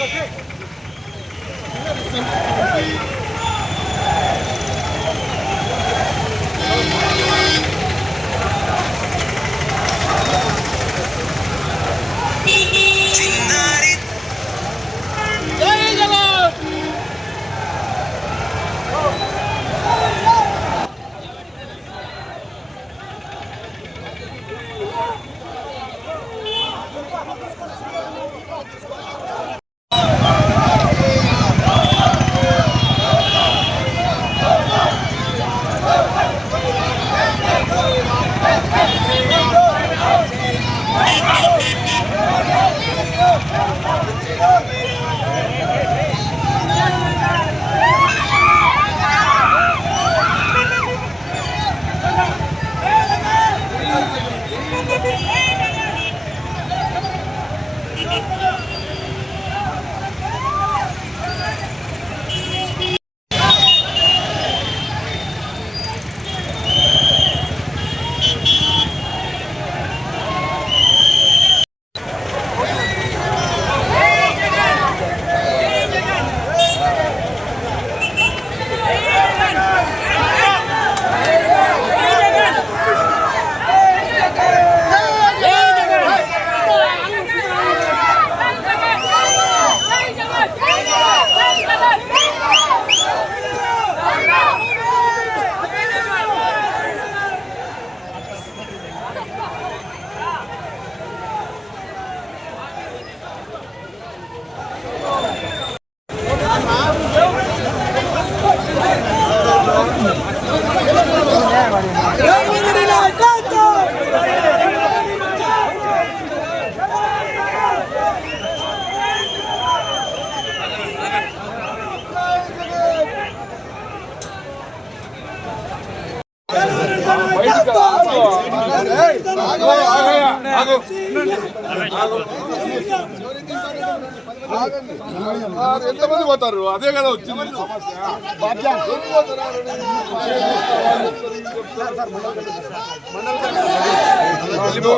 みんなで先輩 ఎంతమంది పోతారు అదే కదా వచ్చింది సమస్య ఎన్ని పోతారు?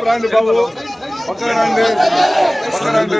రండి బాబు పక్కన రండి పక్కన రండి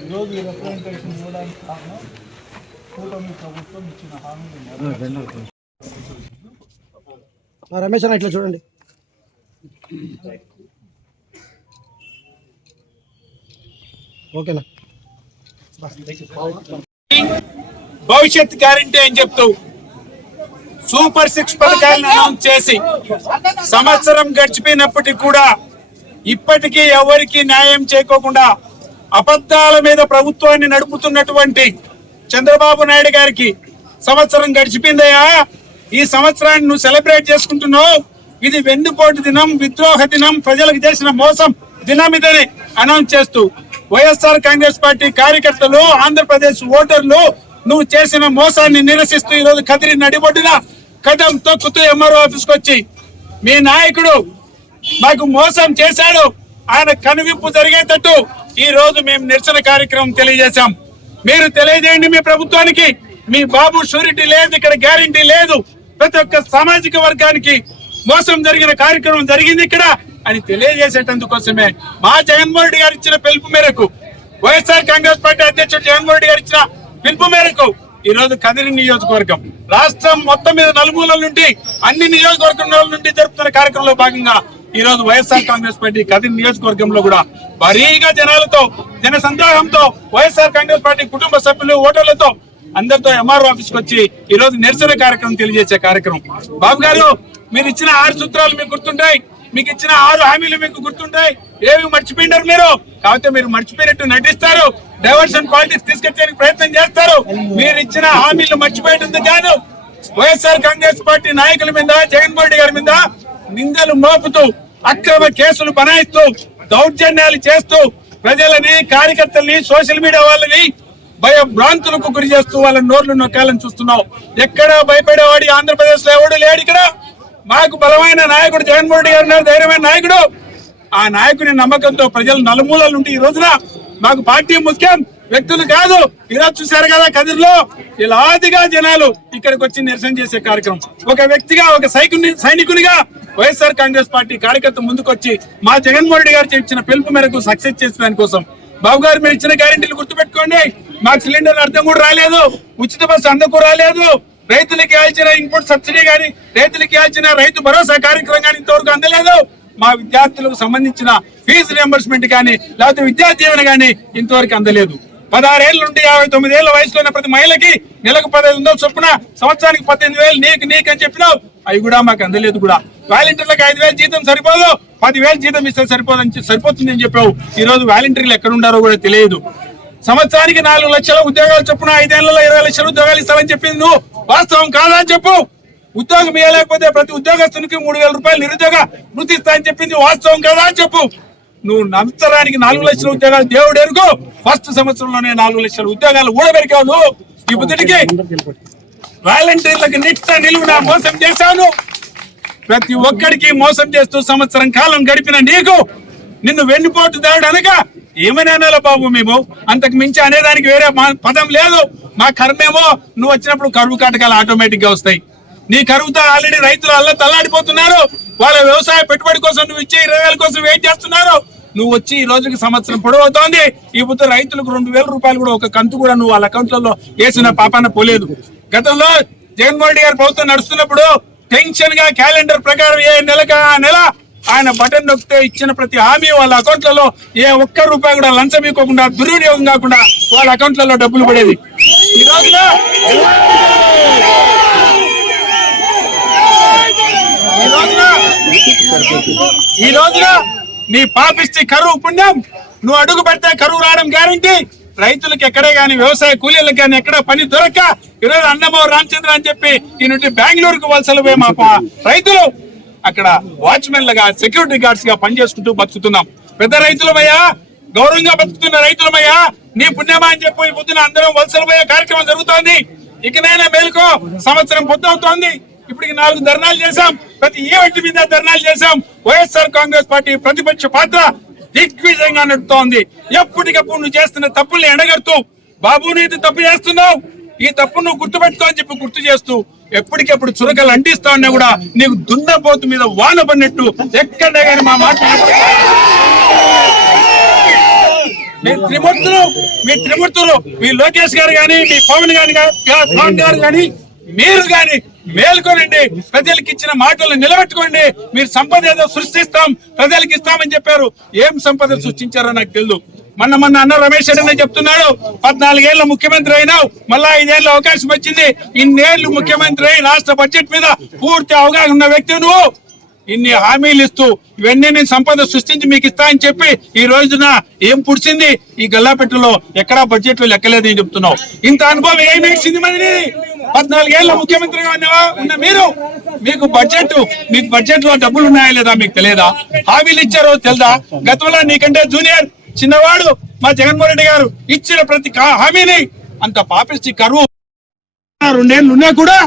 ఈరోజు రిప్రజెంటేషన్ ఇవ్వడానికి కారణం కూటమి ప్రభుత్వం ఇచ్చిన హామీలు రమేష్ అన్న ఇట్లా చూడండి. ఓకేనా? భవిష్యత్ గ్యారంటీ అని చెప్తూ సూపర్ సిక్స్ పథకాలను అనౌన్స్ చేసి సంవత్సరం గడిచిపోయినప్పటికీ కూడా ఇప్పటికీ ఎవరికి న్యాయం చేయకోకుండా అబద్ధాల మీద ప్రభుత్వాన్ని నడుపుతున్నటువంటి చంద్రబాబు నాయుడు గారికి సంవత్సరం గడిచిపోయిందయ్యా. ఈ సంవత్సరాన్ని నువ్వు సెలబ్రేట్ చేసుకుంటున్నావు. ఇది వెన్నుపోటు దినం విద్రోహ దినం ప్రజలకు చేసిన మోసం దినం ఇదని అనౌన్స్ చేస్తూ వైఎస్ఆర్ కాంగ్రెస్ పార్టీ కార్యకర్తలు ఆంధ్రప్రదేశ్ ఓటర్లు నువ్వు చేసిన మోసాన్ని నిరసిస్తూ ఈ రోజు కదిరి నడిబొడ్డున కథం తొక్కుతూ ఎంఆర్ఓ ఆఫీస్కి వచ్చి మీ నాయకుడు మాకు మోసం చేశాడు. ఆయన కనువిప్పు జరిగేటట్టు ఈ రోజు మేము నిరసన కార్యక్రమం తెలియజేశాం. మీరు తెలియజేయండి మీ ప్రభుత్వానికి. మీ బాబు షూరిటీ లేదు ఇక్కడ గ్యారంటీ లేదు. ప్రతి ఒక్క సామాజిక వర్గానికి మోసం జరిగిన కార్యక్రమం జరిగింది ఇక్కడ అని తెలియజేసేటందుకోసమే మా జగన్మోహన్ రెడ్డి గారు ఇచ్చిన పిలుపు మేరకు వైఎస్ఆర్ కాంగ్రెస్ పార్టీ అధ్యక్షుడు జగన్మోహన్ రెడ్డి గారు ఇచ్చిన పిలుపు మేరకు ఈ రోజు కదిరి నియోజకవర్గం. రాష్ట్రం మొత్తం మీద నలుమూలల నుండి అన్ని నియోజకవర్గాల నుండి జరుపుతున్న కార్యక్రమంలో భాగంగా ఈ రోజు వైఎస్ఆర్ కాంగ్రెస్ పార్టీ కదిరి నియోజకవర్గంలో కూడా భారీగా జనాలతో జన సందేహంతో వైఎస్ఆర్ కాంగ్రెస్ పార్టీ కుటుంబ సభ్యులు ఓటర్లతో అందరితో ఎంఆర్ఓ ఆఫీస్కి వచ్చి ఈ రోజు నిరసన కార్యక్రమం తెలియజేసే కార్యక్రమం. బాబు గారు మీరు ఇచ్చిన ఆరు సూత్రాలు మీకు గుర్తుంటాయి. మీకు ఇచ్చిన ఆరు హామీలు మీకు గుర్తుంటాయి. ఏమి మర్చిపోయినారు మీరు? కాకపోతే మీరు మర్చిపోయినట్టు నటిస్తారు. డైవర్షన్ పాలిటిక్స్ తీసుకొచ్చడానికి ప్రయత్నం చేస్తారు. మీరు ఇచ్చిన హామీలు మర్చిపోయేటందుకు కాదు. వైఎస్ఆర్ కాంగ్రెస్ పార్టీ నాయకుల మీద జగన్మోహన్ రెడ్డి గారి మీద నిందలు మోపుతూ అక్రమ కేసులు బనాయిస్తూ దౌర్జన్యాలు చేస్తూ ప్రజలని కార్యకర్తల్ని సోషల్ మీడియా వాళ్ళని భయ భ్రాంతులకు గురి చేస్తూ వాళ్ళ నోర్లు నొక్కాలని చూస్తున్నావు ఎక్కడ భయపడేవాడి ఆంధ్రప్రదేశ్లో ఎవడు లేడు ఇక్కడ. మాకు బలమైన నాయకుడు జగన్మోహన్ రెడ్డి గారు ఉన్నారు, ధైర్యమైన నాయకుడు. ఆ నాయకుని నమ్మకంతో ప్రజలు నలుమూలలు ఉంటే ఈ రోజున మాకు పార్టీ ముఖ్యం. వ్యక్తులు కాదు. ఈరోజు చూశారు కదా కదిరిలో? ఇలాదిగా జనాలు ఇక్కడికి వచ్చి నిరసన చేసే కార్యక్రమం. ఒక వ్యక్తిగా ఒక సైకుని సైనికునిగా వైఎస్ఆర్ కాంగ్రెస్ పార్టీ కార్యకర్త ముందుకొచ్చి మా జగన్మోహన్ రెడ్డి గారు ఇచ్చిన పిలుపు మేరకు సక్సెస్ చేసిన దానికోసం. బాబు గారు మీరు ఇచ్చిన గ్యారెంటీలు గుర్తుపెట్టుకోండి. మాకు సిలిండర్ అర్థం కూడా రాలేదు. ఉచిత బస్సు అందకు రాలేదు. రైతులకు ఇవ్వాల్సిన ఇన్పుట్ సబ్సిడీ కానీ రైతులకి ఇచ్చిన రైతు భరోసా కార్యక్రమం కానీ ఇంతవరకు అందలేదు. మా విద్యార్థులకు సంబంధించిన ఫీజు రియంబర్స్మెంట్ కానీ లేకపోతే విద్యా దీవెన కానీ ఇంతవరకు అందలేదు. పదహారేళ్ళ నుండి యాభై తొమ్మిది ఏళ్ళ వయసులో ఉన్న ప్రతి మహిళకి నెలకు పదహైదు వందలు చొప్పున సంవత్సరానికి పద్దెనిమిది వేలు నీకు నీకు అని చెప్పినావు. అవి కూడా మాకు అందలేదు కూడా. వాలంటీర్లకు ఐదు వేలు జీతం సరిపోదు. పదివేలు జీతం ఇస్తే సరిపోదని సరిపోతుంది అని చెప్పావు. ఈ రోజు వాలంటీర్లు ఎక్కడ ఉండారో కూడా తెలియదు. సంవత్సరానికి నాలుగు లక్షల ఉద్యోగాలు చొప్పున ఐదేళ్ళలో ఇరవై లక్షల ఉద్యోగాలు ఇస్తామని చెప్పింది నువ్వు. వాస్తవం కాదా అని చెప్పు. ఉద్యోగం ఇవ్వలేకపోతే ప్రతి ఉద్యోగస్తునికి మూడు వేల రూపాయలు నిరుద్యోగ వృత్తి అని చెప్పింది వాస్తవం కదా అని చెప్పు. నువ్వు సంవత్సరానికి నాలుగు లక్షల ఉద్యోగాలు దేవుడు ఎరుగు. ఫస్ట్ సంవత్సరంలోనే నాలుగు లక్షల ఉద్యోగాలు ఊడబెరికావు నువ్వు. ఈ బుద్ధుడికి వాలంటీర్లకు నిట్ట నిలువున మోసం చేశాను. ప్రతి ఒక్కడికి మోసం చేస్తూ సంవత్సరం కాలం గడిపిన నీకు నిన్ను వెన్నుపోటు దాడు అనగా ఏమని అనాలో బాబు మేము? అంతకు మించి అనేదానికి వేరే పదం లేదు. మా కర్మేమో నువ్వు వచ్చినప్పుడు కరువు కాటకాలు ఆటోమేటిక్గా వస్తాయి. నీ కరువుతో ఆల్రెడీ రైతులు అల్ల తల్లాడిపోతున్నారు. వాళ్ళ వ్యవసాయ పెట్టుబడి కోసం నువ్వు ఇచ్చే ఇరవై వేల కోసం వెయిట్ చేస్తున్నారు? నువ్వు వచ్చి ఈ రోజుకి సంవత్సరం పొడవుతోంది ఈ రైతులకు రెండు వేల రూపాయలు కూడా ఒక కంతు కూడా నువ్వు వాళ్ళ అకౌంట్లలో వేసిన పాపాన పోలేదు. గతంలో జగన్మోహన్ రెడ్డి గారి ప్రభుత్వం నడుస్తున్నప్పుడు టెన్షన్గా క్యాలెండర్ ప్రకారం ఏ నెలక నెల ఆయన బటన్ నొక్కితే ఇచ్చిన ప్రతి హామీ వాళ్ళ అకౌంట్లలో ఏ ఒక్క రూపాయి కూడా లంచం ఇవ్వకుండా దుర్వినియోగం కాకుండా వాళ్ళ అకౌంట్లలో డబ్బులు పడేది. ఈ రోజున ఈ రోజున ఈ నీ పాపిస్తే కరువు పుణ్యం. నువ్వు అడుగు పెడితే కరువు రావడం గ్యారంటీ రైతులకు ఎక్కడే గాని వ్యవసాయ కూలీలకు గాని ఎక్కడ పని దొరక్క ఈరోజు అన్నమో రామచంద్ర అని చెప్పి ఈ నుండి బెంగళూరుకు వలసలు పోయి మా రైతులు అక్కడ వాచ్మెన్లుగా సెక్యూరిటీ గార్డ్స్గా పనిచేసుకుంటూ బతుకుతున్నాం. పెద్ద రైతులమయ్యా గౌరవంగా బతుకుతున్న రైతులమయ్యా నీ పుణ్యమా అని చెప్పి పొద్దున అందరం వలసలు పోయే కార్యక్రమం జరుగుతోంది. ఇకనైనా మేలుకో సంవత్సరం పొద్దు అవుతోంది ఇప్పటికి నాలుగు ధర్నాలు చేశాం. ప్రతి ఈవెంట్ మీద ధర్నాలు చేశాం. వైఎస్ఆర్ కాంగ్రెస్ పార్టీ ప్రతిపక్ష పాత్ర దిగ్విజయంగా నడుతోంది ఎప్పటికప్పుడు నువ్వు చేస్తున్న తప్పుల్ని ఎండగడుతూ బాబు నీది తప్పు చేస్తున్నావు. ఈ తప్పు నువ్వు గుర్తుపెట్టుకో అని చెప్పి గుర్తు చేస్తూ ఎప్పటికెప్పుడు చురకలు అంటిస్తా ఉన్నా కూడా నీకు దున్నపోతు మీద వాన పడినట్టు ఎక్కడ కానీ మా మాట మీ త్రిమూర్తులు మీ త్రిమూర్తులు మీ లోకేష్ గారు కానీ మీ పవన్ గారు పవన్ గారు కానీ మీరు కానీ మేల్కొనండి. ప్రజలకు ఇచ్చిన మాటలు నిలబెట్టుకోండి. మీరు సంపద ఏదో సృష్టిస్తాం ప్రజలకు ఇస్తామని చెప్పారు. ఏం సంపద సృష్టించారో నాకు తెలియదు మొన్న మొన్న అన్న రమేష్ రెడ్డి చెప్తున్నాడు పద్నాలుగేళ్ళ ముఖ్యమంత్రి అయినావు మళ్ళా ఐదేళ్ళ అవకాశం వచ్చింది. ఇన్నేళ్ళు ముఖ్యమంత్రి అయి రాష్ట్ర బడ్జెట్ మీద పూర్తి అవగాహన ఉన్న వ్యక్తి నువ్వు. ఇన్ని హామీలు ఇస్తూ ఇవన్నీ నేను సంపద సృష్టించి మీకు ఇస్తా అని చెప్పి ఈ రోజున ఏం పుడిచింది ఈ గల్లాపెట్టులో ఎక్కడా బడ్జెట్లో లెక్కలేదు అని చెప్తున్నావు. ఇంత అనుభవం ఏం ఇచ్చింది మరి? పద్నాలుగేళ్ళ ముఖ్యమంత్రిగా ఉన్నవా? ఉన్న మీరు? మీకు బడ్జెట్ మీకు బడ్జెట్లో డబ్బులు ఉన్నాయా లేదా మీకు తెలియదా? హామీలు ఇచ్చారో తెలుదా? గతంలో నీకంటే జూనియర్ చిన్నవాడు మా జగన్మోహన్ రెడ్డి గారు ఇచ్చిన ప్రతి హామీని అంత పాపిష్టి కరువు రెండేళ్ళు ఉన్నా కూడా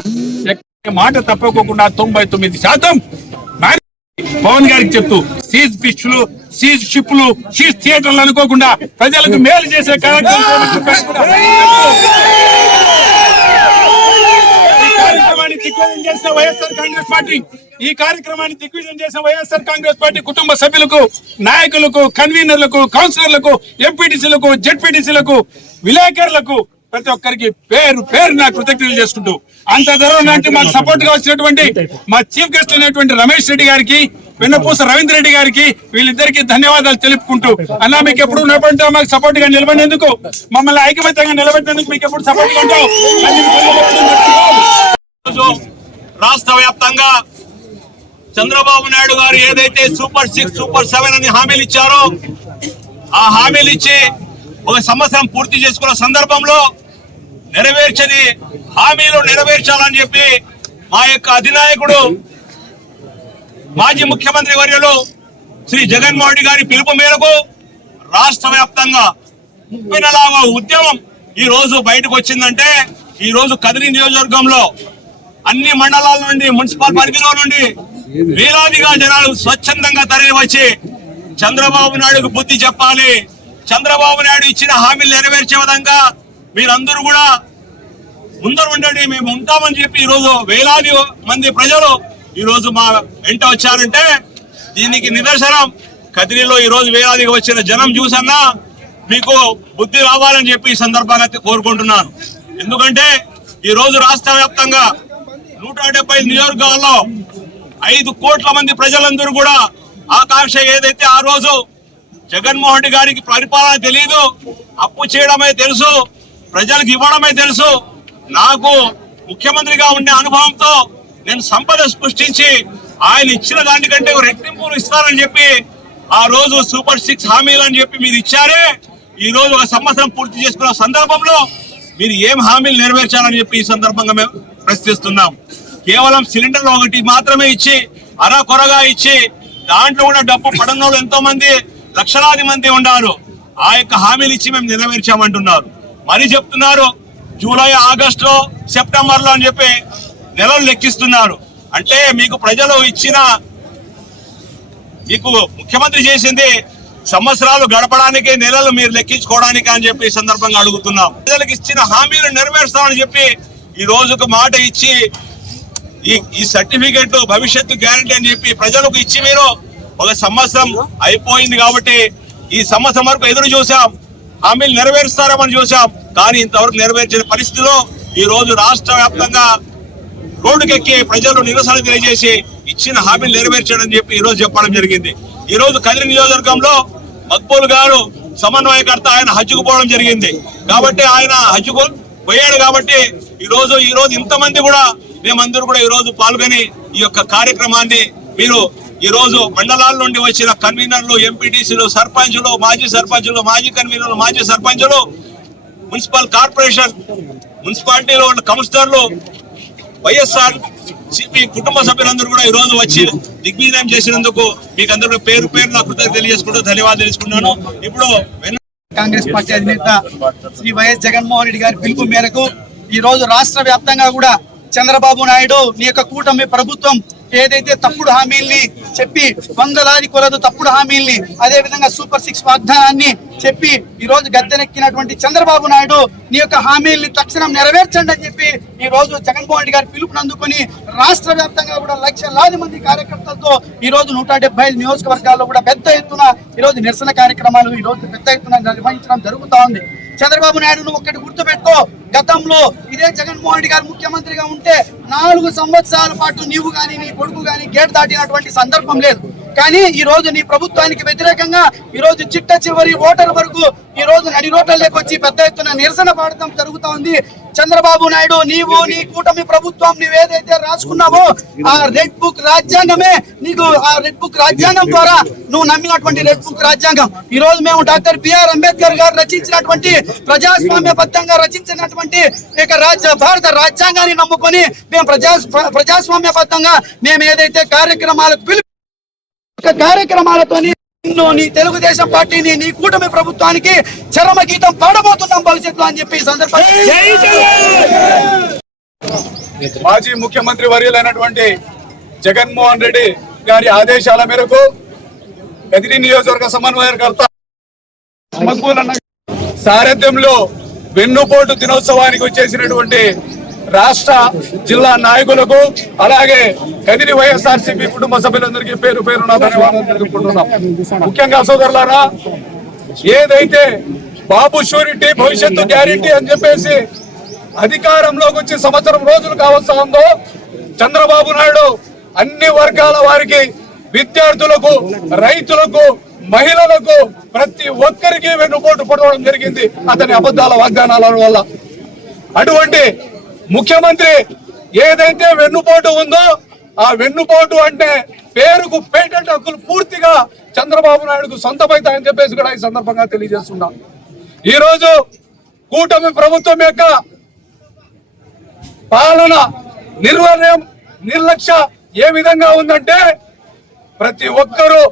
మాట తప్పకోకుండా తొంభై తొమ్మిది శాతం పవన్ గారికి చెప్తూ సీజ్ ఫిష్లు సీజ్ షిప్లు సీజ్ థియేటర్లు అనుకోకుండా ప్రజలకు మేలు చేసే కార్యక్రమం కార్యక్రమాన్ని దిగ్విజయం చేసిన వైఎస్ఆర్ కాంగ్రెస్ పార్టీ ఈ కార్యక్రమాన్ని దిగ్విజయం చేసిన వైఎస్ఆర్ కాంగ్రెస్ పార్టీ కుటుంబ సభ్యులకు నాయకులకు కన్వీనర్లకు కౌన్సిలర్లకు ఎంపీటీసీలకు జెడ్పీటీసీలకు విలేకరులకు ప్రతి ఒక్కరికి పేరు పేరు నా కృతజ్ఞతలు చేసుకుంటూ అంత దూరం నాటి మాకు సపోర్ట్గా వచ్చినటువంటి మా చీఫ్ గెస్ట్ అయినటువంటి రమేష్ రెడ్డి గారికి వెన్నపూస రవీంద్ర రెడ్డి గారికి వీళ్ళిద్దరికి ధన్యవాదాలు తెలుపుకుంటూ అన్నా మీకు ఎప్పుడు ఉన్నప్పుడు మాకు సపోర్ట్గా నిలబడినందుకు మమ్మల్ని ఐకమత్యంగా నిలబెట్టినందుకు మీకు ఎప్పుడు సపోర్ట్ ఉంటాం. రాష్ట్ర వ్యాప్తంగా చంద్రబాబు నాయుడు గారు ఏదైతే సూపర్ సిక్స్ సూపర్ సెవెన్ అని హామీలు ఇచ్చారో ఆ హామీలు ఇచ్చి ఒక సంవత్సరం పూర్తి చేసుకున్న సందర్భంలో నెరవేర్చని హామీలు నెరవేర్చాలని చెప్పి మా యొక్క అధినాయకుడు మాజీ ముఖ్యమంత్రి వర్యులు శ్రీ జగన్మోహన్ రెడ్డి గారి పిలుపు మేరకు రాష్ట్ర వ్యాప్తంగా ముప్పినలాగా ఉద్యమం ఈ రోజు బయటకు వచ్చిందంటే ఈ రోజు కదిరి నియోజకవర్గంలో అన్ని మండలాల నుండి మున్సిపల్ పరిధిలో నుండి వేలాదిగా జనాలు స్వచ్ఛందంగా తరలి వచ్చి చంద్రబాబు నాయుడుకు బుద్ధి చెప్పాలి. చంద్రబాబు నాయుడు ఇచ్చిన హామీలు నెరవేర్చే విధంగా మీరందరూ కూడా ముందర ఉండండి మేము ఉంటామని చెప్పి ఈరోజు వేలాది మంది ప్రజలు ఈరోజు మా వెంట వచ్చారంటే దీనికి నిదర్శనం. కదిరిలో ఈరోజు వేలాదిగా వచ్చిన జనం చూసన్నా మీకు బుద్ధి రావాలని చెప్పి ఈ సందర్భంగా కోరుకుంటున్నాను. ఎందుకంటే ఈరోజు రాష్ట్ర వ్యాప్తంగా నూట డెబ్బై నియోజకవర్గాల్లో ఐదు కోట్ల మంది ప్రజలందరూ కూడా ఆకాంక్ష ఏదైతే ఆ రోజు జగన్మోహన్ రెడ్డి గారికి పరిపాలన తెలియదు అప్పు చేయడమే తెలుసు ప్రజలకు ఇవ్వడమే తెలుసు. నాకు ముఖ్యమంత్రిగా ఉండే అనుభవంతో నేను సంపద సృష్టించి ఆయన ఇచ్చిన దానికంటే రెట్టింపులు ఇస్తానని చెప్పి ఆ రోజు సూపర్ సిక్స్ హామీలు అని చెప్పి మీరు ఇచ్చారే. ఈ రోజు ఒక సంవత్సరం పూర్తి చేసుకున్న సందర్భంలో మీరు ఏం హామీలు నెరవేర్చాలని చెప్పి ఈ సందర్భంగా మేము ప్రశ్నిస్తున్నాం. కేవలం సిలిండర్ ఒకటి మాత్రమే ఇచ్చి అరకొరగా ఇచ్చి దాంట్లో కూడా డబ్బు పడనోళ్ళు ఎంతో మంది లక్షలాది మంది ఉన్నారు. ఆ యొక్క హామీలు ఇచ్చి మేము నెరవేర్చామంటున్నారు. మరి చెప్తున్నారు జూలై ఆగస్టు సెప్టెంబర్లో సెప్టెంబర్లో అని చెప్పి నెలలు లెక్కిస్తున్నారు. అంటే మీకు ప్రజలు ఇచ్చిన మీకు ముఖ్యమంత్రి చేసింది సంవత్సరాలు గడపడానికి నెలలు మీరు లెక్కించుకోవడానికి అని చెప్పి సందర్భంగా అడుగుతున్నాం. ప్రజలకు ఇచ్చిన హామీలు నెరవేరుస్తామని చెప్పి ఈ రోజుకు మాట ఇచ్చి ఈ ఈ సర్టిఫికెట్ భవిష్యత్తు గ్యారంటీ అని చెప్పి ప్రజలకు ఇచ్చి మీరు ఒక సంవత్సరం అయిపోయింది కాబట్టి ఈ సంవత్సరం వరకు ఎదురు చూసాం హామీలు నెరవేరుస్తారని చూసాం కానీ ఇంతవరకు నెరవేర్చిన పరిస్థితిలో ఈ రోజు రాష్ట్ర వ్యాప్తంగా రోడ్డుకెక్కి ప్రజలు నిరసన తెలియజేసి ఇచ్చిన హామీలు నెరవేర్చాడని చెప్పి ఈ రోజు చెప్పడం జరిగింది. ఈ రోజు కదిరి నియోజకవర్గంలో మక్బూల్ గారు సమన్వయకర్త ఆయన హజ్జుకు పోవడం జరిగింది. కాబట్టి ఆయన హజ్జుకు పోయాడు కాబట్టి ఈ రోజు ఈ రోజు ఇంతమంది కూడా మేమందరూ కూడా ఈ రోజు పాల్గొని ఈ యొక్క కార్యక్రమాన్ని మీరు ఈ రోజు మండలాల నుండి వచ్చిన కన్వీనర్లు ఎంపీటీసీలు సర్పంచులు మాజీ సర్పంచులు మాజీ కన్వీనర్లు మాజీ సర్పంచులు మున్సిపల్ కార్పొరేషన్ మున్సిపాలిటీలో ఉన్న కమిషనర్లు వైఎస్ఆర్ సిపి కుటుంబ సభ్యులందరూ కూడా ఈ రోజు వచ్చి దిగ్విజయం చేసినందుకు మీకు అందరూ పేరు పేరు నా కృతజ్ఞత తెలియజేసుకుంటూ ధన్యవాదాలు తెలుసుకున్నాను ఇప్పుడు కాంగ్రెస్ పార్టీ అధినేత శ్రీ వైఎస్ జగన్మోహన్ రెడ్డి గారి పిలుపు మేరకు ఈ రోజు రాష్ట్ర వ్యాప్తంగా కూడా చంద్రబాబు నాయుడు నీ యొక్క కూటమి ప్రభుత్వం ఏదైతే తప్పుడు హామీల్ని చెప్పి వందలాది కొలదు తప్పుడు హామీల్ని అదే విధంగా సూపర్ సిక్స్ వాగ్దానాన్ని చెప్పి ఈ రోజు గద్దెనెక్కినటువంటి చంద్రబాబు నాయుడు నీ యొక్క హామీల్ని తక్షణం నెరవేర్చండి అని చెప్పి ఈ రోజు జగన్మోహన్ రెడ్డి గారి పిలుపునందుకొని రాష్ట్ర వ్యాప్తంగా కూడా లక్షలాది మంది కార్యకర్తలతో ఈ రోజు నూట డెబ్బై ఐదు నియోజకవర్గాల్లో కూడా పెద్ద ఎత్తున ఈ రోజు నిరసన కార్యక్రమాలు ఈ రోజు పెద్ద ఎత్తున నిర్వహించడం జరుగుతా ఉంది. చంద్రబాబు నాయుడును ఒక్కటి గుర్తుపెట్టుకో. గతంలో ఇదే జగన్మోహన్ రెడ్డి గారు ముఖ్యమంత్రిగా ఉంటే నాలుగు సంవత్సరాల పాటు నీవు కానీ నీ కొడుకు గాని గేట్ దాటినటువంటి సందర్భం లేదు. కానీ ఈ రోజు నీ ప్రభుత్వానికి వ్యతిరేకంగా ఈ రోజు చిట్ట చివరి ఓటర్ వరకు ఈ రోజు నడి రోడ్లలోకి వచ్చి పెద్ద ఎత్తున నిరసన పాడటం జరుగుతా ఉంది. చంద్రబాబు నాయుడు నీవు నీ కూటమి ప్రభుత్వం నువ్వేదైతే రాసుకున్నావో ఆ రెడ్ బుక్ రాజ్యాంగమే నీకు ఆ రెడ్ బుక్ రాజ్యాంగం ద్వారా నువ్వు నమ్మినటువంటి రెడ్ బుక్ రాజ్యాంగం. ఈ రోజు మేము డాక్టర్ బిఆర్ అంబేద్కర్ గారు రచించినటువంటి ప్రజాస్వామ్య బద్దంగా రచించినటువంటి ఇక రాజ్య భారత రాజ్యాంగాన్ని నమ్ముకొని మేము ప్రజా ప్రజాస్వామ్యబద్ధంగా మేము ఏదైతే కార్యక్రమాలకు పిలుపు కార్యక్రమాలతోని నిన్ను నీ తెలుగుదేశం పార్టీని నీ కూటమి ప్రభుత్వానికి చరమ గీతం పాడబోతున్నాం భవిష్యత్తులో అని చెప్పి సందర్భంగా మాజీ ముఖ్యమంత్రి వర్యులైనటువంటి జగన్మోహన్ రెడ్డి గారి ఆదేశాల మేరకు కదిరి నియోజకవర్గ సమన్వయకర్త సారథ్యంలో వెన్నుపోటు దినోత్సవానికి వచ్చేసినటువంటి రాష్ట్ర జిల్లా నాయకులకు అలాగే కదిరి వైఎస్ఆర్సీపీ కుటుంబ సభ్యులందరికీ పేరు పేరున ధన్యవాదాలు తెలుపుకుంటున్నాం. ముఖ్యంగా సోదరులారా ఏదైతే బాబు షూరిటీ భవిష్యత్తు గ్యారంటీ అని చెప్పేసి అధికారంలోకి వచ్చి సంవత్సరం రోజులు కావస్తా ఉందో చంద్రబాబు నాయుడు అన్ని వర్గాల వారికి విద్యార్థులకు రైతులకు మహిళలకు ప్రతి ఒక్కరికి వెన్నుపోటు పడవడం జరిగింది. అతని అబద్ధాల వాగ్దానాల వల్ల. అటువంటి ముఖ్యమంత్రి ఏదైతే వెన్నుపోటు ఉందో ఆ వెన్నుపోటు అంటే పేరుకు పేటెంట్ హక్కులు పూర్తిగా చంద్రబాబు నాయుడుకు సొంతమవుతాయని చెప్పేసి కూడా ఈ సందర్భంగా తెలియజేస్తున్నాం. ఈ రోజు కూటమి ప్రభుత్వం యొక్క పాలన నిర్వహణం నిర్లక్ష్య ఏ విధంగా ఉందంటే ప్రతి ఒక్కరూ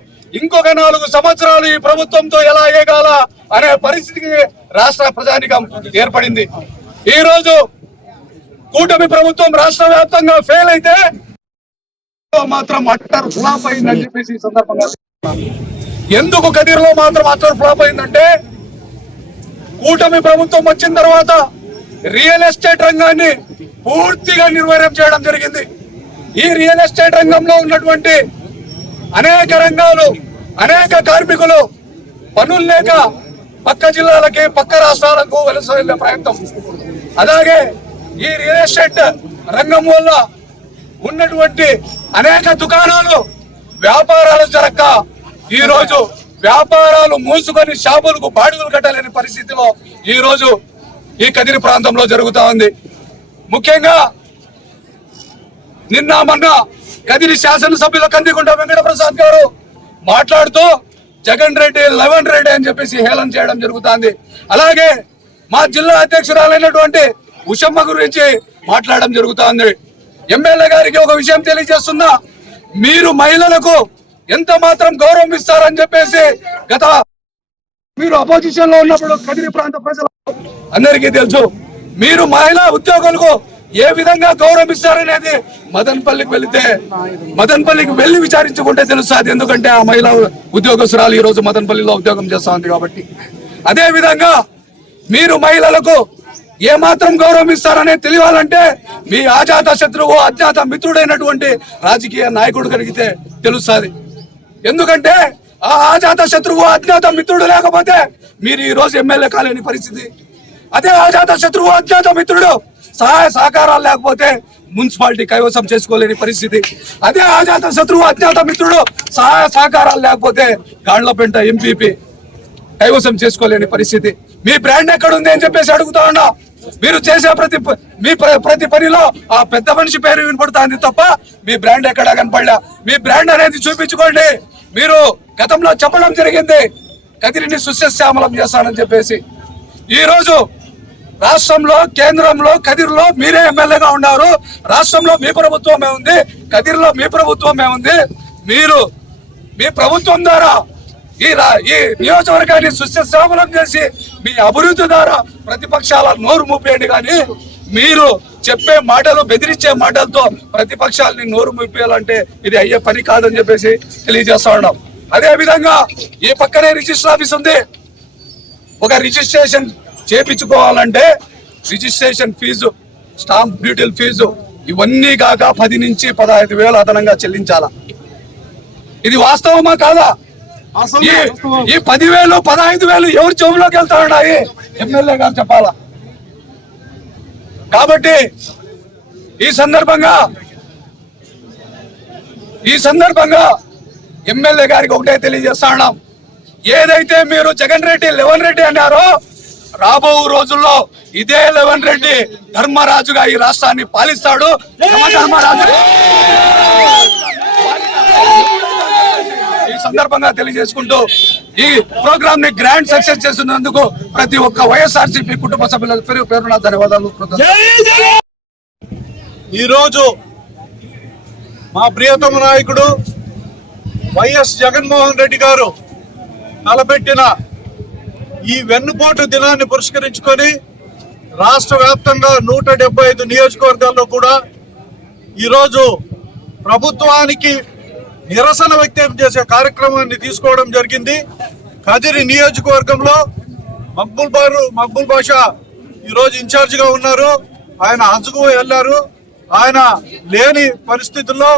ఇంకొక నాలుగు సంవత్సరాలు ఈ ప్రభుత్వంతో ఎలా ఏగాల అనే పరిస్థితికి రాష్ట్ర ప్రజానికం ఏర్పడింది. ఈరోజు కూటమి ప్రభుత్వం రాష్ట్ర వ్యాప్తంగా ఫెయిల్ అయితే మాత్రం అట్టర్ ఫ్లాప్ అయిందని చెప్పేసి సందర్భంగా ఎందుకు కదిరిలో మాత్రం అట్టర్ ఫ్లాప్ అయిందంటే కూటమి ప్రభుత్వం వచ్చిన తర్వాత రియల్ ఎస్టేట్ రంగాన్ని పూర్తిగా నిర్వహణ చేయడం జరిగింది. ఈ రియల్ ఎస్టేట్ రంగంలో ఉన్నటువంటి అనేక రంగాలు అనేక కార్మికులు పనులు లేక పక్క జిల్లాలకి పక్క రాష్ట్రాలకు వలస వెళ్ళే ప్రయత్నం. అలాగే ఈ రియల్ ఎస్టేట్ రంగం వల్ల ఉన్నటువంటి అనేక దుకాణాలు వ్యాపారాలు జరగక ఈ రోజు వ్యాపారాలు మూసుకొని షాపులకు బాడుగులు కట్టలేని పరిస్థితిలో ఈరోజు ఈ కదిరి ప్రాంతంలో జరుగుతూ ఉంది. ముఖ్యంగా నిన్న మొన్న కదిరి శాసనసభ్యుల కందికుంట వెంకటప్రసాద్ గారు మాట్లాడుతూ జగన్ రెడ్డి లెవెన్ రెడ్డి అని చెప్పేసి హేళన చేయడం జరుగుతుంది. అలాగే మా జిల్లా అధ్యక్షురాలైనటువంటి ఉషమ్మ గురించి మాట్లాడడం జరుగుతుంది. ఎమ్మెల్యే గారికి ఒక విషయం తెలియజేస్తున్నా. మీరు మహిళలకు ఎంత మాత్రం గౌరవం ఇస్తారని చెప్పేసి గత మీరు అపోజిషన్లో ఉన్నప్పుడు కదిరి ప్రాంత ప్రజలు అందరికీ తెలుసు. మీరు మహిళా ఉద్యోగులకు ఏ విధంగా గౌరవిస్తారనేది మదన్పల్లికి వెళితే మదన్పల్లికి వెళ్ళి విచారించుకుంటే తెలుస్తుంది. ఎందుకంటే ఆ మహిళా ఉద్యోగస్తురాలు ఈ రోజు మదన్పల్లిలో ఉద్యోగం చేస్తా ఉంది కాబట్టి. అదే విధంగా మీరు మహిళలకు ఏ మాత్రం గౌరవిస్తారనే తెలియాలంటే మీ ఆజాత శత్రువు అజ్ఞాత మిత్రుడైనటువంటి రాజకీయ నాయకుడు కలిగితే తెలుస్తుంది. ఎందుకంటే ఆ ఆజాత శత్రువు అజ్ఞాత మిత్రుడు లేకపోతే మీరు ఈ రోజు ఎమ్మెల్యే కాలేని పరిస్థితి. అదే ఆజాత శత్రువు అజ్ఞాత మిత్రుడు సహాయ సహకారాలు లేకపోతే మున్సిపాలిటీ కైవసం చేసుకోలేని పరిస్థితి. అదే ఆజాత శత్రువు అజ్ఞాత మిత్రుడు సహాయ సహకారాలు లేకపోతే గాండ్లపెంట ఎంపీపీ కైవసం చేసుకోలేని పరిస్థితి. మీ బ్రాండ్ ఎక్కడ ఉంది అని చెప్పేసి అడుగుతా ఉన్నా. మీరు చేసే ప్రతి మీ ప్రతి పనిలో ఆ పెద్ద మనిషి పేరు వినపడుతుంది తప్ప మీ బ్రాండ్ ఎక్కడా కనపడలే. మీ బ్రాండ్ అనేది చూపించుకోండి. మీరు గతంలో చెప్పడం జరిగింది. కదిరిని సుశ్యశ్యామలం చేస్తానని చెప్పేసి. ఈరోజు రాష్ట్రంలో కేంద్రంలో కదిరిలో మీరే ఎమ్మెల్యేగా ఉన్నారు. రాష్ట్రంలో మీ ప్రభుత్వమే ఉంది. కదిరిలో మీ ప్రభుత్వమే ఉంది. మీరు మీ ప్రభుత్వం ద్వారా ఈ రా- ఈ నియోజకవర్గాన్ని సుశ్యశ్రామలం చేసి మీ అభివృద్ధి ద్వారా ప్రతిపక్షాల నోరు మూపేయండి కానీ మీరు చెప్పే మాటలు బెదిరించే మాటలతో ప్రతిపక్షాలని నోరు మూపేయాలంటే ఇది అయ్యే పని కాదని చెప్పేసి తెలియజేస్తా ఉన్నాం. అదే విధంగా ఈ పక్కనే రిజిస్టర్ ఆఫీస్ ఉంది. ఒక రిజిస్ట్రేషన్ చేపించుకోవాలంటే రిజిస్ట్రేషన్ ఫీజు స్టాంప్ డ్యూటీల ఫీజు ఇవన్నీ కాక పది నుంచి పదహైదు వేలు అదనంగా చెల్లించాలా? ఇది వాస్తవమా కాదా? ఈ- పదివేలు పదహైదు వేలు ఎవరి చెవులోకి వెళ్తాయి ఎమ్మెల్యే గారు చెప్పాలా? కాబట్టి ఈ సందర్భంగా ఈ సందర్భంగా ఎమ్మెల్యే గారికి ఒకటే తెలియజేస్తా ఉన్నాం. ఏదైతే మీరు జగన్ రెడ్డి లెవెన్ రెడ్డి అన్నారో రాబో రోజుల్లో ఇదే లెవెన్ రెడ్డి ధర్మరాజుగా ఈ రాష్ట్రాన్ని పాలిస్తాడు. ధర్మరాజు. సందర్భంగా తెలియజేసుకుంటూ ఈ ప్రోగ్రామ్ని గ్రాండ్ సక్సెస్ చేస్తున్నందుకు ప్రతి ఒక్క వైఎస్ఆర్సీపీ కుటుంబ సభ్యుల పేరు పేరున ధన్యవాదాలు ఈరోజు మా ప్రియతమ నాయకుడు వైఎస్ జగన్మోహన్ రెడ్డి గారు తలపెట్టిన ఈ వెన్నుపోటు దినాన్ని పురస్కరించుకొని రాష్ట్ర వ్యాప్తంగా నూట డెబ్బై ఐదు నియోజకవర్గాల్లో కూడా ఈరోజు ప్రభుత్వానికి నిరసన వ్యక్తం చేసే కార్యక్రమాన్ని తీసుకోవడం జరిగింది. కదిరి నియోజకవర్గంలో మక్బుల్ బారు మక్బుల్ బాషా ఈరోజు ఇన్ఛార్జిగా ఉన్నారు. ఆయన హజ్కు వెళ్ళారు. ఆయన లేని పరిస్థితుల్లో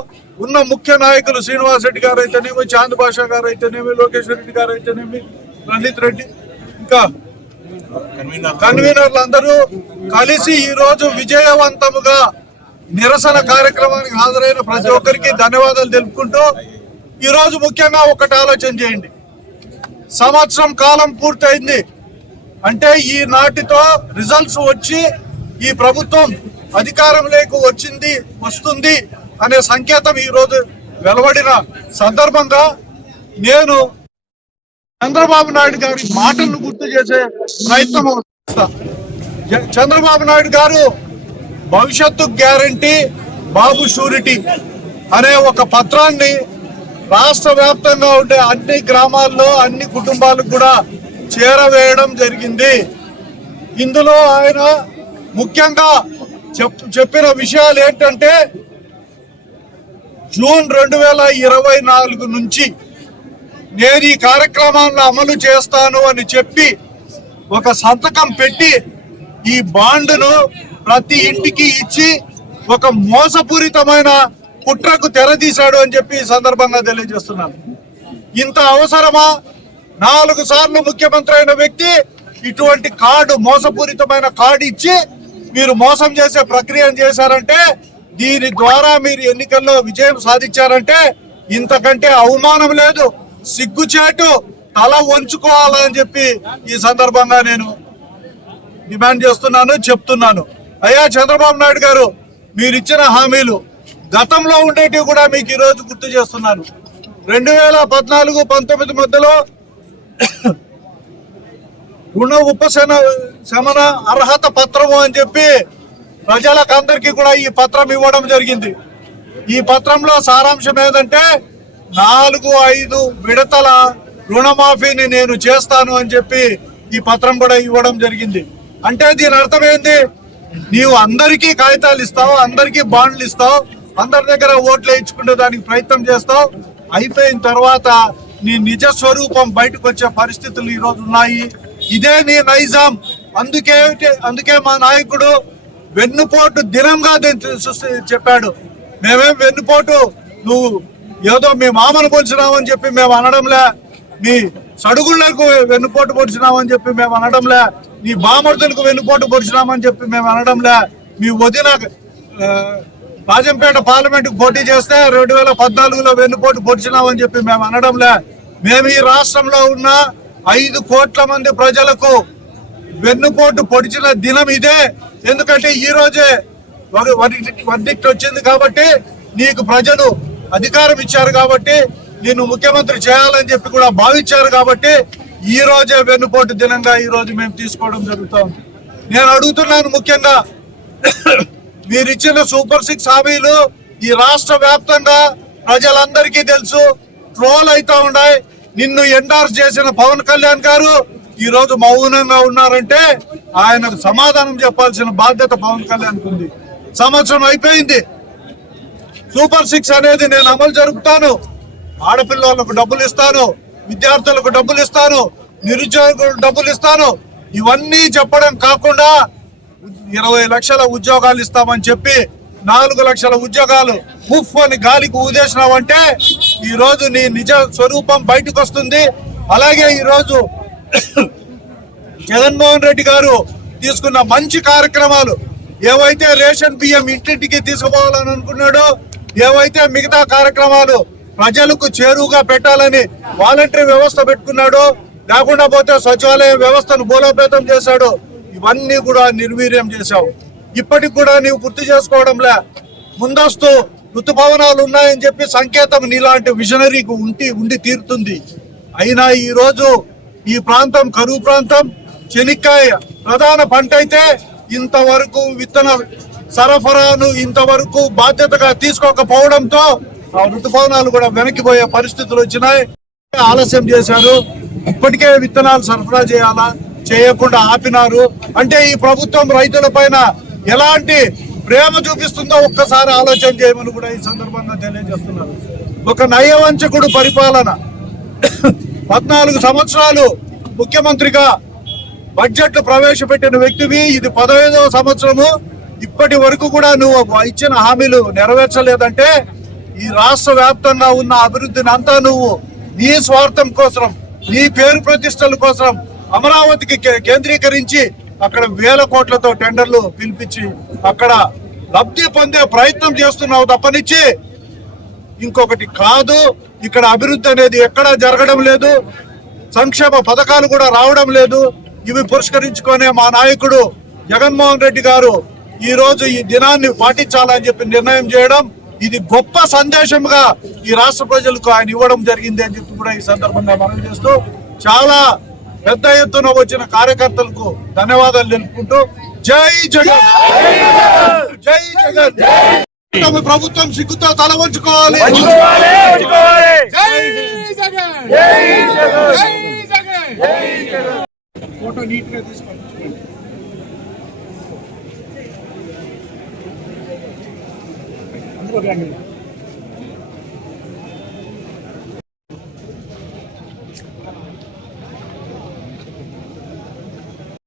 ఉన్న ముఖ్య నాయకులు శ్రీనివాస్ రెడ్డి గారు అయితేనేమి చాంద్ బాషా గారు అయితేనేమి లోకేష్ రెడ్డి గారు అయితేనేమి రణిత్ రెడ్డి ఇంకా కన్వీనర్లు. అందరూ కలిసి ఈ రోజు విజయవంతముగా నిరసన కార్యక్రమానికి హాజరైన ప్రతి ఒక్కరికి ధన్యవాదాలు తెలుపుకుంటూ ఈ రోజు ముఖ్యంగా ఒకటి ఆలోచన చేయండి. సంవత్సరం కాలం పూర్తయింది. అంటే ఈ నాటితో రిజల్ట్స్ వచ్చి ఈ ప్రభుత్వం అధికారంలోకి వచ్చింది వస్తుంది అనే సంకేతం ఈ రోజు వెలువడిన సందర్భంగా నేను చంద్రబాబు నాయుడు గారి మాటలను గుర్తు చేసే ప్రయత్నం చంద్రబాబు నాయుడు గారు భవిష్యత్తు గ్యారంటీ బాబు షూరిటీ అనే ఒక పత్రాన్ని రాష్ట్ర వ్యాప్తంగా ఉండే అన్ని గ్రామాల్లో అన్ని కుటుంబాలకు కూడా చేరవేయడం జరిగింది. ఇందులో ఆయన ముఖ్యంగా చెప్ చెప్పిన విషయాలు ఏంటంటే జూన్ రెండు వేల ఇరవై నాలుగు నుంచి నేను ఈ కార్యక్రమాలను అమలు చేస్తాను అని చెప్పి ఒక సంతకం పెట్టి ఈ బాండును ప్రతి ఇంటికి ఇచ్చి ఒక మోసపూరితమైన కుట్రకు తెరదీశాడు అని చెప్పి ఈ సందర్భంగా తెలియజేస్తున్నాను. ఇంత అవసరమా? నాలుగు సార్లు ముఖ్యమంత్రి అయిన వ్యక్తి ఇటువంటి కార్డు మోసపూరితమైన కార్డు ఇచ్చి మీరు మోసం చేసే ప్రక్రియను చేశారంటే దీని ద్వారా మీరు ఎన్నికల్లో విజయం సాధించారంటే ఇంతకంటే అవమానం లేదు. సిగ్గుచేటు తల వంచుకోవాలని చెప్పి ఈ సందర్భంగా నేను డిమాండ్ చేస్తున్నాను చెప్తున్నాను. అయ్యా చంద్రబాబు నాయుడు గారు మీరు ఇచ్చిన హామీలు గతంలో ఉండేటివి కూడా మీకు ఈరోజు గుర్తు చేస్తున్నాను. రెండు వేల పద్నాలుగు పంతొమ్మిది మధ్యలో రుణ ఉపశమ శమన అర్హత పత్రము అని చెప్పి ప్రజలకు అందరికీ కూడా ఈ పత్రం ఇవ్వడం జరిగింది. ఈ పత్రంలో సారాంశం ఏంటంటే నాలుగు ఐదు విడతల రుణమాఫీని నేను చేస్తాను అని చెప్పి ఈ పత్రం కూడా ఇవ్వడం జరిగింది. అంటే దీని అర్థం ఏంది? నీవు అందరికీ కాగితాలు ఇస్తావు అందరికీ బాండ్లు ఇస్తావు అందరి దగ్గర ఓట్లు వేయించుకునే దానికి ప్రయత్నం చేస్తావు. అయిపోయిన తర్వాత నీ నిజ స్వరూపం బయటకు వచ్చే పరిస్థితులు ఈ ఉన్నాయి. ఇదే నీ నైజాం. అందుకే అందుకే మా నాయకుడు వెన్నుపోటు దినంగా దీన్ని చెప్పాడు. మేమేం వెన్నుపోటు? నువ్వు ఏదో మీ మామను అని చెప్పి మేము అనడంలే. మీ సడుగుళ్ళకు వెన్నుపోటు పొడిచినామని చెప్పి మేము అనడంలే. నీ బామర్దులకు వెన్నుపోటు పొడిచినామని చెప్పి మేము అనడంలే. మీ వదిన రాజంపేట పార్లమెంట్ పోటీ చేస్తే రెండు వేల పద్నాలుగులో వెన్నుపోటు పొడిచినామని చెప్పి మేము అనడంలే. మేము ఈ రాష్ట్రంలో ఉన్న ఐదు కోట్ల మంది ప్రజలకు వెన్నుపోటు పొడిచిన దినం ఇదే. ఎందుకంటే ఈ రోజే వర్డిక్ట్ వచ్చింది కాబట్టి నీకు ప్రజలు అధికారం ఇచ్చారు కాబట్టి నిన్ను ముఖ్యమంత్రి చేయాలని చెప్పి కూడా భావించారు కాబట్టి ఈ రోజే వెన్నుపోటు దినంగా ఈ రోజు మేము తీసుకోవడం జరుగుతాం నేను అడుగుతున్నాను ముఖ్యంగా మీరు ఇచ్చిన సూపర్ సిక్స్ హామీలు ఈ రాష్ట్ర వ్యాప్తంగా ప్రజలందరికీ తెలుసు ట్రోల్ అవుతా ఉన్నాయి. నిన్ను ఎండార్స్ చేసిన పవన్ కళ్యాణ్ గారు ఈ రోజు మౌనంగా ఉన్నారంటే ఆయనకు సమాధానం చెప్పాల్సిన బాధ్యత పవన్ కళ్యాణ్ ఉంది. సంవత్సరం అయిపోయింది. సూపర్ సిక్స్ అనేది నేను అమలు జరుపుతాను. ఆడపిల్లలకు డబ్బులు ఇస్తాను విద్యార్థులకు డబ్బులు ఇస్తాను నిరుద్యోగులకు డబ్బులు ఇస్తాను. ఇవన్నీ చెప్పడం కాకుండా ఇరవై లక్షల ఉద్యోగాలు ఇస్తామని చెప్పి నాలుగు లక్షల ఉద్యోగాలు ఉఫ్ అని గాలికి ఊదేసినావంటే ఈరోజు నీ నిజ స్వరూపం బయటకు వస్తుంది. అలాగే ఈరోజు జగన్మోహన్ రెడ్డి గారు తీసుకున్న మంచి కార్యక్రమాలు ఏవైతే రేషన్ బియ్యం ఇంటింటికి తీసుకుపోవాలని అనుకున్నాడో ఏవైతే మిగతా కార్యక్రమాలు ప్రజలకు చేరువుగా పెట్టాలని వాలంటరీ వ్యవస్థ పెట్టుకున్నాడు. లేకుండా పోతే సచివాలయ వ్యవస్థను బలోపేతం చేశాడు. ఇవన్నీ కూడా నిర్వీర్యం చేశావు. ఇప్పటికి కూడా నీవు గుర్తు చేసుకోవడంలే. ముందస్తు ఋతుపవనాలు ఉన్నాయని చెప్పి సంకేతం నీలాంటి విజనరీకి ఉంటి ఉండి తీరుతుంది. అయినా ఈరోజు ఈ ప్రాంతం కరువు ప్రాంతం. చెనిక్కాయ ప్రధాన పంట అయితే ఇంతవరకు విత్తన సరఫరాను ఇంతవరకు బాధ్యతగా తీసుకోకపోవడంతో ఋతుపవనాలు కూడా వెనక్కిపోయే పరిస్థితులు వచ్చినాయి. ఆలస్యం చేశారు. ఇప్పటికే విత్తనాలు సరఫరా చేయాలా? చేయకుండా ఆపినారు. అంటే ఈ ప్రభుత్వం రైతుల పైన ఎలాంటి ప్రేమ చూపిస్తుందో ఒక్కసారి ఆలోచన చేయమని కూడా ఈ సందర్భంగా తెలియజేస్తున్నారు ఒక నయవంచకుడు పరిపాలన. పద్నాలుగు సంవత్సరాలు ముఖ్యమంత్రిగా బడ్జెట్ ప్రవేశపెట్టిన వ్యక్తివి. ఇది పదహైదవ సంవత్సరము. ఇప్పటి వరకు కూడా నువ్వు ఇచ్చిన హామీలు నెరవేర్చలేదంటే ఈ రాష్ట్ర వ్యాప్తంగా ఉన్న అభివృద్ధిని అంతా నువ్వు నీ స్వార్థం కోసం నీ పేరు ప్రతిష్టల కోసం అమరావతికి కే- కేంద్రీకరించి అక్కడ వేల కోట్లతో టెండర్లు పిలిపించి అక్కడ లబ్ధి పొందే ప్రయత్నం చేస్తున్నావు తప్పనిచ్చి. ఇంకొకటి కాదు ఇక్కడ అభివృద్ధి అనేది ఎక్కడా జరగడం లేదు సంక్షేమ పథకాలు కూడా రావడం లేదు. ఇవి పురస్కరించుకునే మా నాయకుడు జగన్మోహన్ రెడ్డి గారు ఈరోజు ఈ దినాన్ని పాటించాలని చెప్పి నిర్ణయం చేయడం ఇది గొప్ప సందేశంగా ఈ రాష్ట్ర ప్రజలకు ఆయన ఇవ్వడం జరిగింది అని చెప్పి కూడా ఈ సందర్భంగా మనం చేస్తూ చాలా పెద్ద ఎత్తున వచ్చిన కార్యకర్తలకు ధన్యవాదాలు తెలుపుకుంటూ జై జగన్! జై జగన్! తమ ప్రభుత్వం సిగ్గుతో తల వంచుకోవాలి. ఫోటో నీట్గా తీసుకొని করলাম